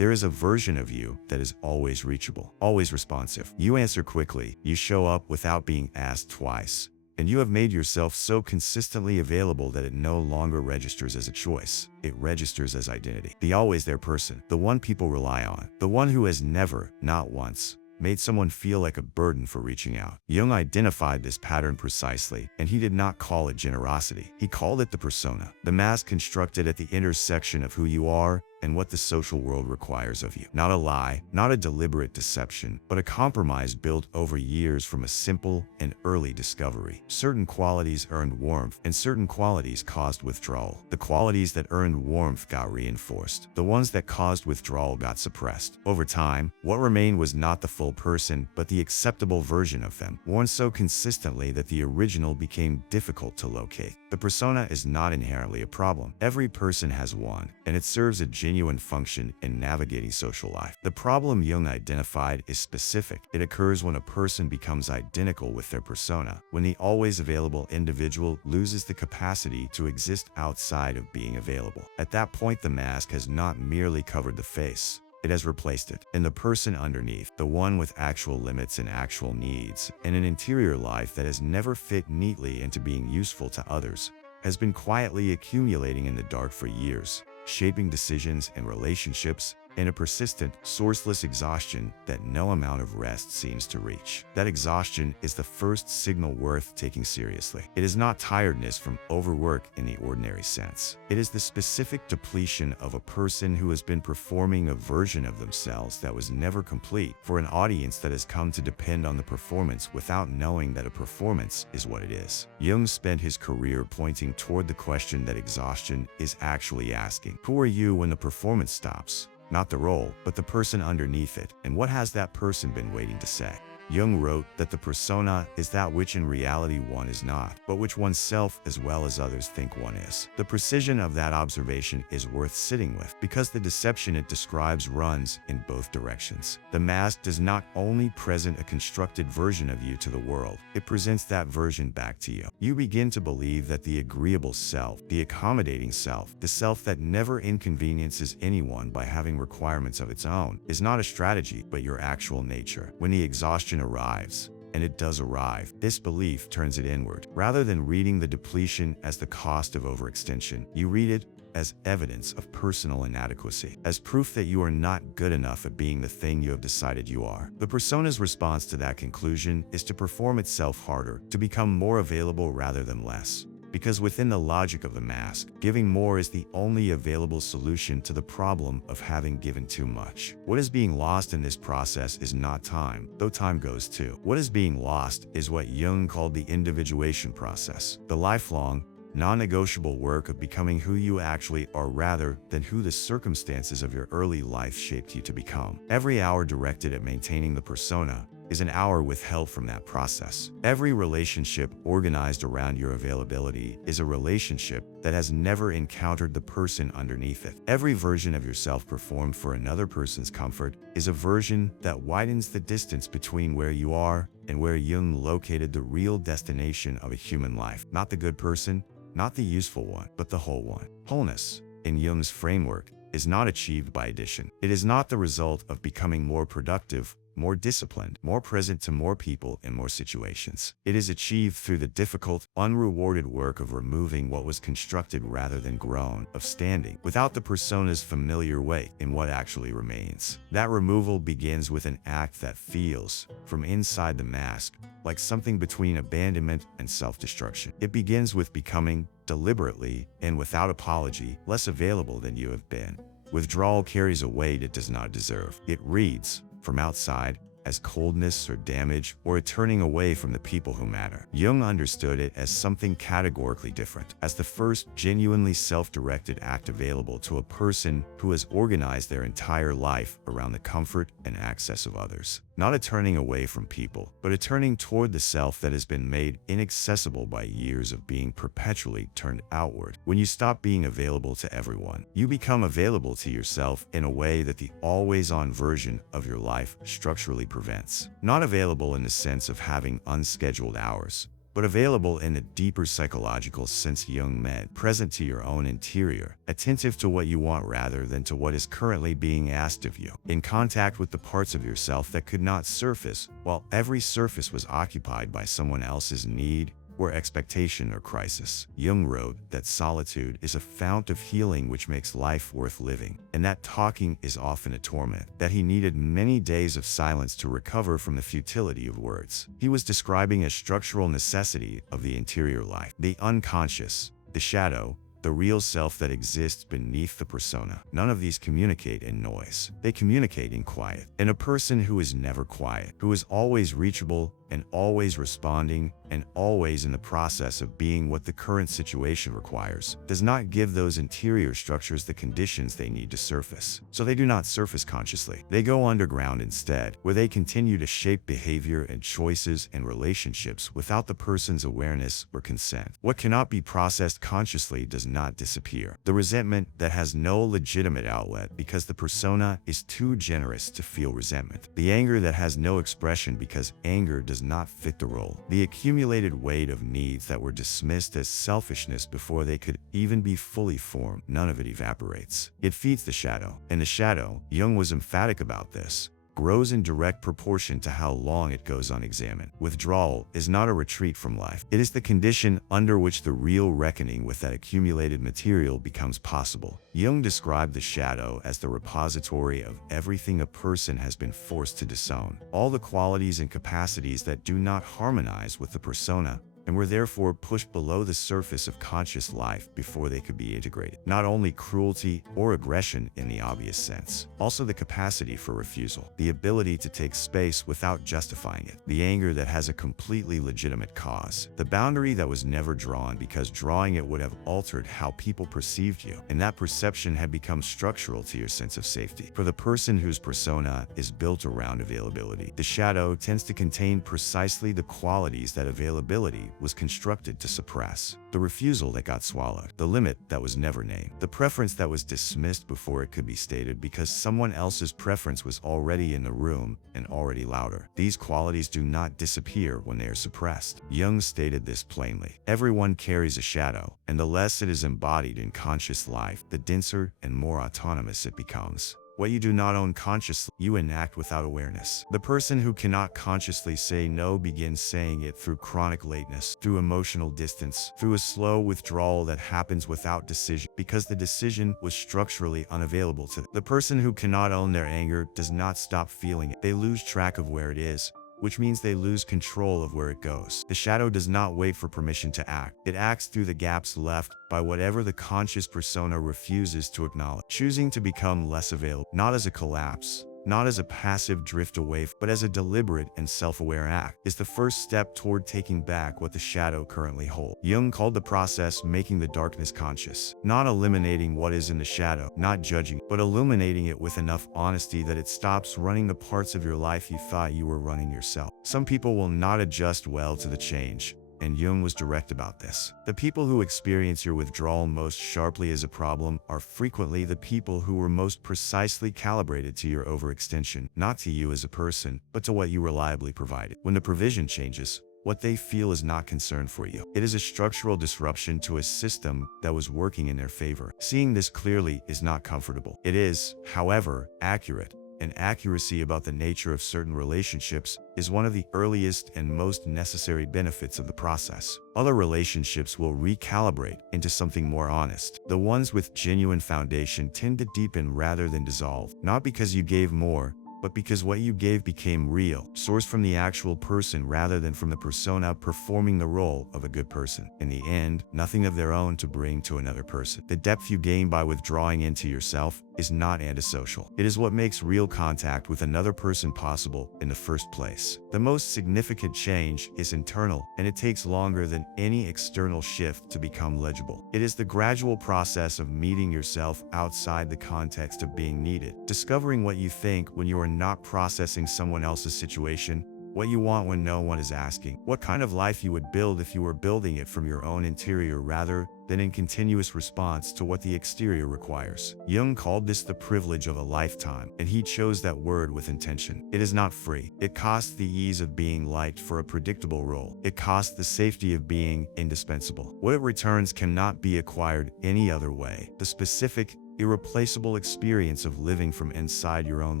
There is a version of you that is always reachable, always responsive. You answer quickly, you show up without being asked twice, and you have made yourself so consistently available that it no longer registers as a choice. It registers as identity. The always there person, the one people rely on, the one who has never, not once, made someone feel like a burden for reaching out. Jung identified this pattern precisely, and he did not call it generosity. He called it the persona, the mask constructed at the intersection of who you are and what the social world requires of you. Not a lie, not a deliberate deception, but a compromise built over years from a simple and early discovery. Certain qualities earned warmth, and certain qualities caused withdrawal. The qualities that earned warmth got reinforced. The ones that caused withdrawal got suppressed. Over time, what remained was not the full person, but the acceptable version of them, worn so consistently that the original became difficult to locate. The persona is not inherently a problem. Every person has one, and it serves a genuine function in navigating social life. The problem Jung identified is specific. It occurs when a person becomes identical with their persona, when the always available individual loses the capacity to exist outside of being available. At that point, the mask has not merely covered the face, it has replaced it. And the person underneath, the one with actual limits and actual needs, and an interior life that has never fit neatly into being useful to others, has been quietly accumulating in the dark for years, shaping decisions and relationships in a persistent, sourceless exhaustion that no amount of rest seems to reach. That exhaustion is the first signal worth taking seriously. It is not tiredness from overwork in the ordinary sense. It is the specific depletion of a person who has been performing a version of themselves that was never complete for an audience that has come to depend on the performance without knowing that a performance is what it is. Jung spent his career pointing toward the question that exhaustion is actually asking. Who are you when the performance stops? Not the role, but the person underneath it. And what has that person been waiting to say? Jung wrote that the persona is that which in reality one is not, but which oneself as well as others think one is. The precision of that observation is worth sitting with, because the deception it describes runs in both directions. The mask does not only present a constructed version of you to the world, it presents that version back to you. You begin to believe that the agreeable self, the accommodating self, the self that never inconveniences anyone by having requirements of its own, is not a strategy, but your actual nature. When the exhaustion arrives, and it does arrive, this belief turns it inward. Rather than reading the depletion as the cost of overextension, you read it as evidence of personal inadequacy, as proof that you are not good enough at being the thing you have decided you are. The persona's response to that conclusion is to perform itself harder, to become more available rather than less. Because within the logic of the mask, giving more is the only available solution to the problem of having given too much. What is being lost in this process is not time, though time goes too. What is being lost is what Jung called the individuation process, the lifelong, non-negotiable work of becoming who you actually are rather than who the circumstances of your early life shaped you to become. Every hour directed at maintaining the persona is an hour withheld from that process. Every relationship organized around your availability is a relationship that has never encountered the person underneath it. Every version of yourself performed for another person's comfort is a version that widens the distance between where you are and where Jung located the real destination of a human life. Not the good person, not the useful one, but the whole one. Wholeness, in Jung's framework, is not achieved by addition. It is not the result of becoming more productive, more disciplined, more present to more people in more situations. It is achieved through the difficult, unrewarded work of removing what was constructed rather than grown, of standing without the persona's familiar weight in what actually remains. That removal begins with an act that feels, from inside the mask, like something between abandonment and self-destruction. It begins with becoming, deliberately and without apology, less available than you have been. Withdrawal carries a weight it does not deserve. It reads, from outside, as coldness or damage or a turning away from the people who matter. Jung understood it as something categorically different, as the first genuinely self-directed act available to a person who has organized their entire life around the comfort and access of others. Not a turning away from people, but a turning toward the self that has been made inaccessible by years of being perpetually turned outward. When you stop being available to everyone, you become available to yourself in a way that the always-on version of your life structurally prevents. Not available in the sense of having unscheduled hours, but available in a deeper psychological sense. Jung meant present to your own interior, attentive to what you want rather than to what is currently being asked of you, in contact with the parts of yourself that could not surface, while every surface was occupied by someone else's need or expectation or crisis. Jung wrote that solitude is a fount of healing which makes life worth living, and that talking is often a torment, that he needed many days of silence to recover from the futility of words. He was describing a structural necessity of the interior life, the unconscious, the shadow, the real self that exists beneath the persona. None of these communicate in noise. They communicate in quiet. And a person who is never quiet, who is always reachable and always responding and always in the process of being what the current situation requires, does not give those interior structures the conditions they need to surface. So they do not surface consciously. They go underground instead, where they continue to shape behavior and choices and relationships without the person's awareness or consent. What cannot be processed consciously does not disappear. The resentment that has no legitimate outlet because the persona is too generous to feel resentment. The anger that has no expression because anger does not fit the role. The accumulated weight of needs that were dismissed as selfishness before they could even be fully formed. None of it evaporates. It feeds the shadow. And the shadow, Jung was emphatic about this, grows in direct proportion to how long it goes unexamined. Withdrawal is not a retreat from life. It is the condition under which the real reckoning with that accumulated material becomes possible. Jung described the shadow as the repository of everything a person has been forced to disown, all the qualities and capacities that do not harmonize with the persona, and were therefore pushed below the surface of conscious life before they could be integrated. Not only cruelty or aggression in the obvious sense, also the capacity for refusal, the ability to take space without justifying it, the anger that has a completely legitimate cause, the boundary that was never drawn because drawing it would have altered how people perceived you, and that perception had become structural to your sense of safety. For the person whose persona is built around availability, the shadow tends to contain precisely the qualities that availability was constructed to suppress. The refusal that got swallowed, the limit that was never named, the preference that was dismissed before it could be stated because someone else's preference was already in the room and already louder. These qualities do not disappear when they are suppressed. Jung stated this plainly. Everyone carries a shadow, and the less it is embodied in conscious life, the denser and more autonomous it becomes. What you do not own consciously, you enact without awareness. The person who cannot consciously say no begins saying it through chronic lateness, through emotional distance, through a slow withdrawal that happens without decision, because the decision was structurally unavailable to them. The person who cannot own their anger does not stop feeling it. They lose track of where it is, which means they lose control of where it goes. The shadow does not wait for permission to act. It acts through the gaps left by whatever the conscious persona refuses to acknowledge, choosing to become less available, not as a collapse, not as a passive drift away, but as a deliberate and self-aware act, is the first step toward taking back what the shadow currently holds. Jung called the process making the darkness conscious, not eliminating what is in the shadow, not judging, but illuminating it with enough honesty that it stops running the parts of your life you thought you were running yourself. Some people will not adjust well to the change, and Jung was direct about this. The people who experience your withdrawal most sharply as a problem are frequently the people who were most precisely calibrated to your overextension, not to you as a person, but to what you reliably provided. When the provision changes, what they feel is not concern for you. It is a structural disruption to a system that was working in their favor. Seeing this clearly is not comfortable. It is, however, accurate. And accuracy about the nature of certain relationships is one of the earliest and most necessary benefits of the process. Other relationships will recalibrate into something more honest. The ones with genuine foundation tend to deepen rather than dissolve, not because you gave more, but because what you gave became real, sourced from the actual person rather than from the persona performing the role of a good person. In the end, nothing of their own to bring to another person. The depth you gain by withdrawing into yourself is not antisocial. It is what makes real contact with another person possible in the first place. The most significant change is internal, and it takes longer than any external shift to become legible. It is the gradual process of meeting yourself outside the context of being needed, discovering what you think when you are not processing someone else's situation, what you want when no one is asking, what kind of life you would build if you were building it from your own interior rather than in continuous response to what the exterior requires. Jung called this the privilege of a lifetime, and he chose that word with intention. It is not free. It costs the ease of being liked for a predictable role. It costs the safety of being indispensable. What it returns cannot be acquired any other way. The specific, irreplaceable experience of living from inside your own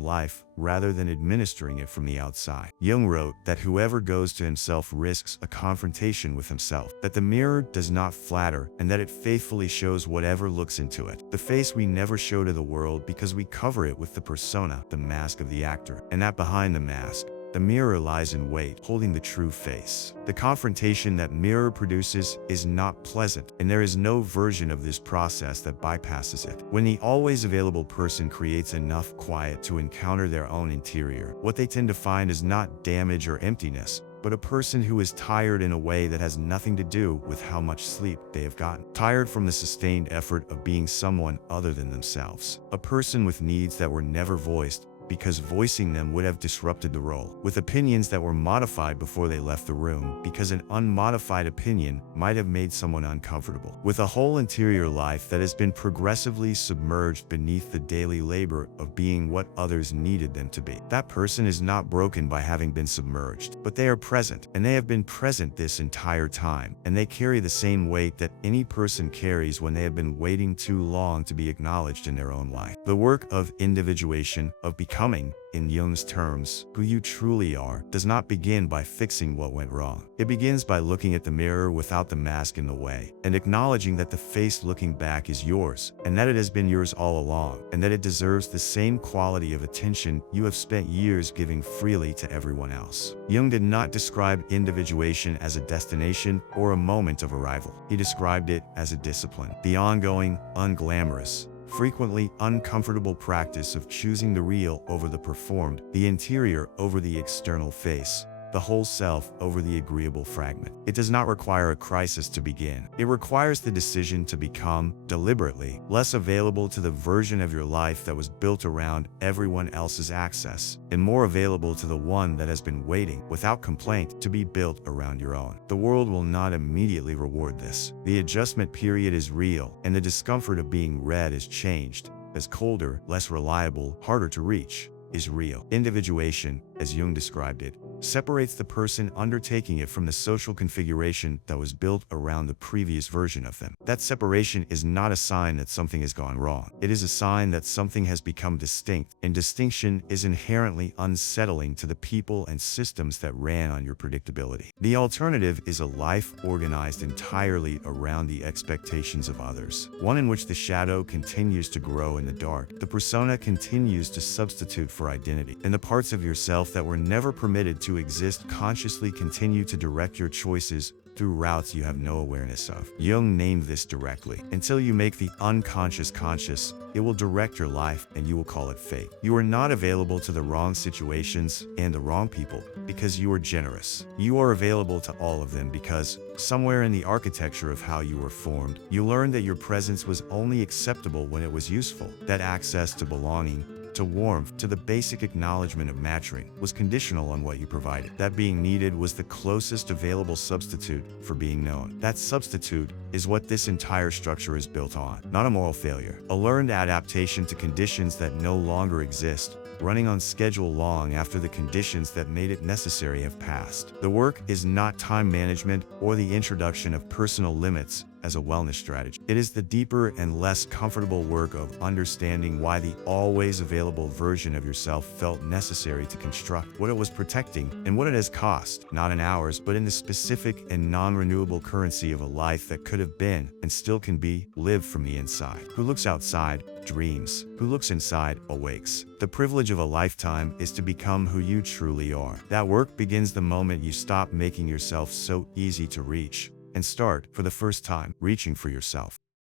life rather than administering it from the outside. Jung wrote that whoever goes to himself risks a confrontation with himself, that the mirror does not flatter, and that it faithfully shows whatever looks into it. The face we never show to the world because we cover it with the persona, the mask of the actor, and that behind the mask, the mirror lies in wait, holding the true face. The confrontation that mirror produces is not pleasant, and there is no version of this process that bypasses it. When the always available person creates enough quiet to encounter their own interior, what they tend to find is not damage or emptiness, but a person who is tired in a way that has nothing to do with how much sleep they have gotten. Tired from the sustained effort of being someone other than themselves. A person with needs that were never voiced, because voicing them would have disrupted the role, with opinions that were modified before they left the room, because an unmodified opinion might have made someone uncomfortable, with a whole interior life that has been progressively submerged beneath the daily labor of being what others needed them to be. That person is not broken by having been submerged, but they are present, and they have been present this entire time, and they carry the same weight that any person carries when they have been waiting too long to be acknowledged in their own life. The work of individuation, of becoming, in Jung's terms, who you truly are, does not begin by fixing what went wrong. It begins by looking at the mirror without the mask in the way, and acknowledging that the face looking back is yours, and that it has been yours all along, and that it deserves the same quality of attention you have spent years giving freely to everyone else. Jung did not describe individuation as a destination or a moment of arrival. He described it as a discipline, the ongoing, unglamorous, frequently uncomfortable practice of choosing the real over the performed, the interior over the external face, the whole self over the agreeable fragment. It does not require a crisis to begin. It requires the decision to become, deliberately, less available to the version of your life that was built around everyone else's access, and more available to the one that has been waiting, without complaint, to be built around your own. The world will not immediately reward this. The adjustment period is real, and the discomfort of being read is changed, as colder, less reliable, harder to reach, is real. Individuation, as Jung described it, separates the person undertaking it from the social configuration that was built around the previous version of them. That separation is not a sign that something has gone wrong. It is a sign that something has become distinct, and distinction is inherently unsettling to the people and systems that ran on your predictability. The alternative is a life organized entirely around the expectations of others, one in which the shadow continues to grow in the dark, the persona continues to substitute for identity, and the parts of yourself that were never permitted to exist consciously continue to direct your choices through routes you have no awareness of. Jung named this directly. Until you make the unconscious conscious, it will direct your life, and you will call it fate. You are not available to the wrong situations and the wrong people because you are generous. You are available to all of them because, somewhere in the architecture of how you were formed, you learned that your presence was only acceptable when it was useful, that access to belonging, to warmth, to the basic acknowledgement of maturing, was conditional on what you provided. That being needed was the closest available substitute for being known. That substitute is what this entire structure is built on, not a moral failure. A learned adaptation to conditions that no longer exist, running on schedule long after the conditions that made it necessary have passed. The work is not time management or the introduction of personal limits as a wellness strategy. It is the deeper and less comfortable work of understanding why the always available version of yourself felt necessary to construct, what it was protecting, and what it has cost, not in hours, but in the specific and non-renewable currency of a life that could have been, and still can be, lived from the inside. Who looks outside dreams. Who looks inside awakes. The privilege of a lifetime is to become who you truly are. That work begins the moment you stop making yourself so easy to reach and start, for the first time, reaching for yourself.